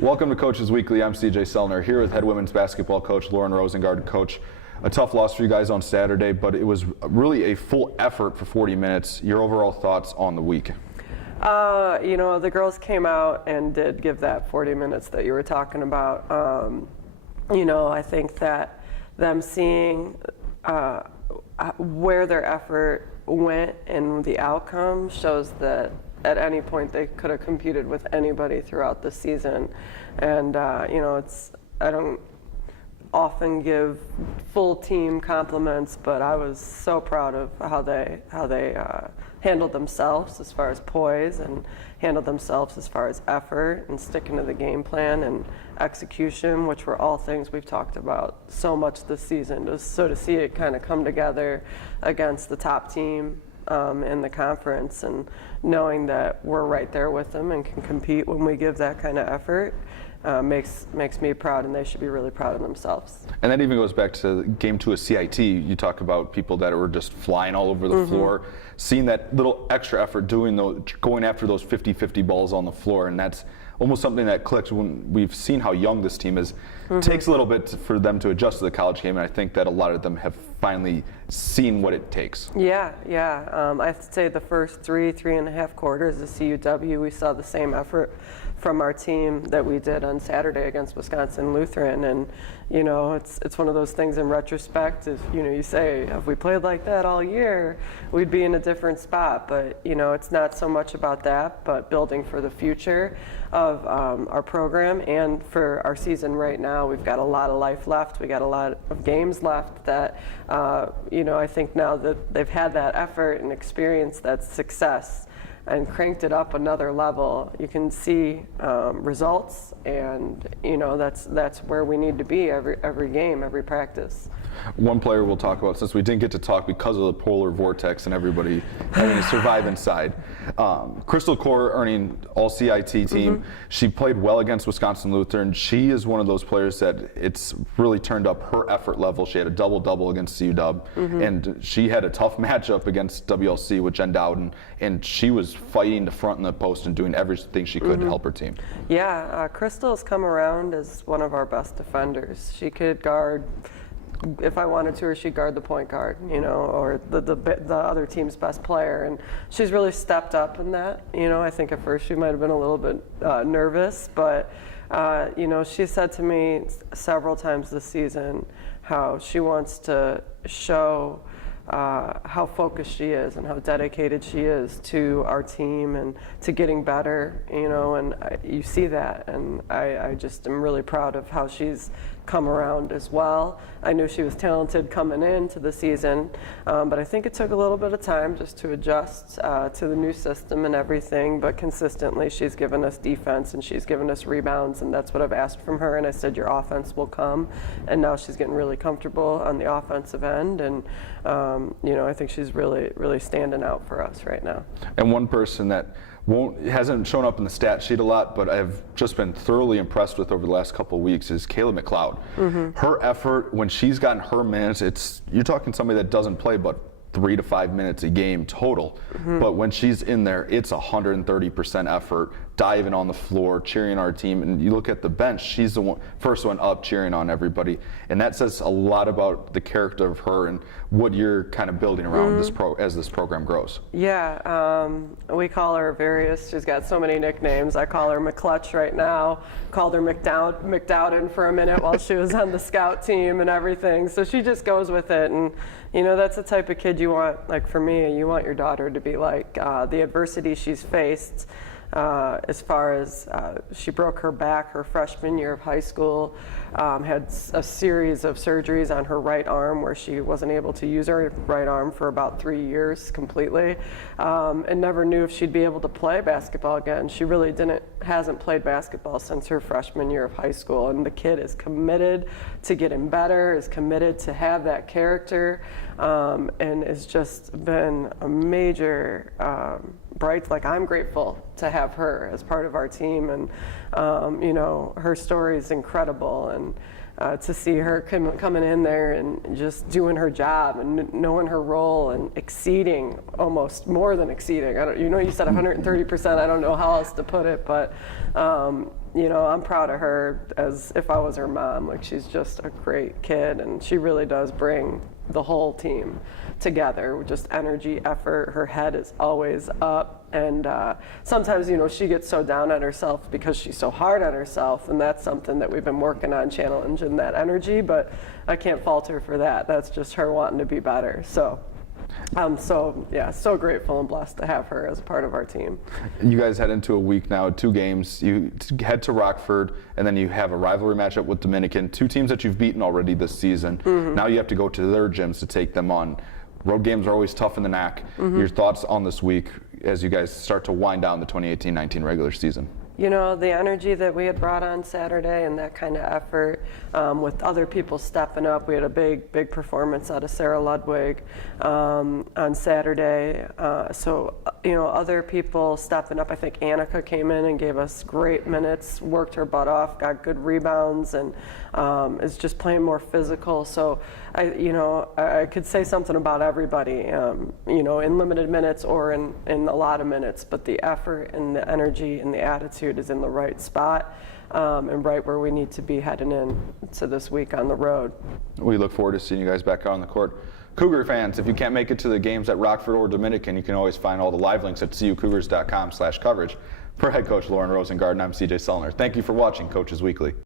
Welcome to Coaches Weekly. I'm CJ Selner here with head women's basketball coach Lauren Rosengarden. Coach, a tough loss for you guys on Saturday, but it was really a full effort for 40 minutes. Your overall thoughts on the week? The girls came out and did give that 40 minutes that you were talking about. I think that them seeing where their effort went and the outcome shows that at any point they could have competed with anybody throughout the season. And, I don't often give full team compliments, but I was so proud of how they handled themselves as far as poise and handled themselves as far as effort and sticking to the game plan and execution, which were all things we've talked about so much this season. So to see it kind of come together against the top team in the conference and knowing that we're right there with them and can compete when we give that kind of effort makes me proud, and they should be really proud of themselves. And that even goes back to game 2 of CIT. You talk about people that were just flying all over the floor, seeing that little extra effort going after those 50-50 balls on the floor, and that's almost something that clicks when we've seen how young this team is. It takes a little bit for them to adjust to the college game, and I think that a lot of them have finally seen what it takes. Yeah. I'd say the first 3.5 quarters of CUW, we saw the same effort from our team that we did on Saturday against Wisconsin Lutheran, and it's one of those things in retrospect. If you say, if we played like that all year, we'd be in a different spot. But it's not so much about that, but building for the future of our program and for our season right now. We've got a lot of life left. We got a lot of games left that I think now that they've had that effort and experienced that success and cranked it up another level, you can see results, and that's where we need to be every game, every practice. One player we'll talk about, since we didn't get to talk because of the polar vortex and everybody having to survive inside. Crystal Core earning all CIT team. She played well against Wisconsin Lutheran. She is one of those players that it's really turned up her effort level. She had a double-double against CUW, and she had a tough matchup against WLC with Jen Dowden, and she was fighting the front and the post and doing everything she could to help her team. Yeah, Crystal's come around as one of our best defenders. She could guard. If I wanted to, or she'd guard the point guard, or the other team's best player, and she's really stepped up in that. I think at first she might have been a little bit nervous, but she said to me several times this season how she wants to show how focused she is and how dedicated she is to our team and to getting better, and you see that, and I just am really proud of how she's come around as well. I knew she was talented coming into the season, but I think it took a little bit of time just to adjust to the new system and everything, but consistently she's given us defense and she's given us rebounds, and that's what I've asked from her, and I said your offense will come, and now she's getting really comfortable on the offensive end, and I think she's really standing out for us right now. And one person that hasn't shown up in the stat sheet a lot, but I've just been thoroughly impressed with over the last couple of weeks is Kayla McLeod. Her effort, when she's gotten her minutes, you're talking somebody that doesn't play but 3 to 5 minutes a game total. But when she's in there, it's 130% effort, diving on the floor, cheering our team. And you look at the bench, she's the first one up cheering on everybody. And that says a lot about the character of her and what you're kind of building around as this program grows. Yeah, we call her various. She's got so many nicknames. I call her McClutch right now. Called her McDowden for a minute while she was on the scout team and everything. So she just goes with it. And, that's the type of kid you want. Like for me, you want your daughter to be like. The adversity she's faced, as far as she broke her back her freshman year of high school, had a series of surgeries on her right arm where she wasn't able to use her right arm for about 3 years completely, and never knew if she'd be able to play basketball again. She really hasn't played basketball since her freshman year of high school, and the kid is committed to getting better, is committed to have that character, and has just been a major bright. Like, I'm grateful to have her as part of our team, and her story is incredible, and to see her coming in there and just doing her job and knowing her role and exceeding, almost more than exceeding. You said 130%. I don't know how else to put it, but I'm proud of her as if I was her mom. Like, she's just a great kid, and she really does bring the whole team together with just energy, effort. Her head is always up, and sometimes, she gets so down on herself because she's so hard on herself, and that's something that we've been working on, challenging that energy, but I can't fault her for that. That's just her wanting to be better. So I'm so grateful and blessed to have her as part of our team. You guys head into a week now, 2 games. You head to Rockford, and then you have a rivalry matchup with Dominican, 2 teams that you've beaten already this season. Now you have to go to their gyms to take them on. Road games are always tough in the NAC. Your thoughts on this week as you guys start to wind down the 2018-19 regular season? The energy that we had brought on Saturday and that kind of effort with other people stepping up. We had a big performance out of Sarah Ludwig on Saturday. Other people stepping up. I think Annika came in and gave us great minutes, worked her butt off, got good rebounds, and is just playing more physical. So I could say something about everybody, in limited minutes or in a lot of minutes, but the effort and the energy and the attitude is in the right spot and right where we need to be heading into this week on the road. We look forward to seeing you guys back out on the court. Cougar fans, if you can't make it to the games at Rockford or Dominican, you can always find all the live links at cucougars.com/coverage. For head coach Lauren Rosengarden, I'm CJ Sullner. Thank you for watching Coaches Weekly.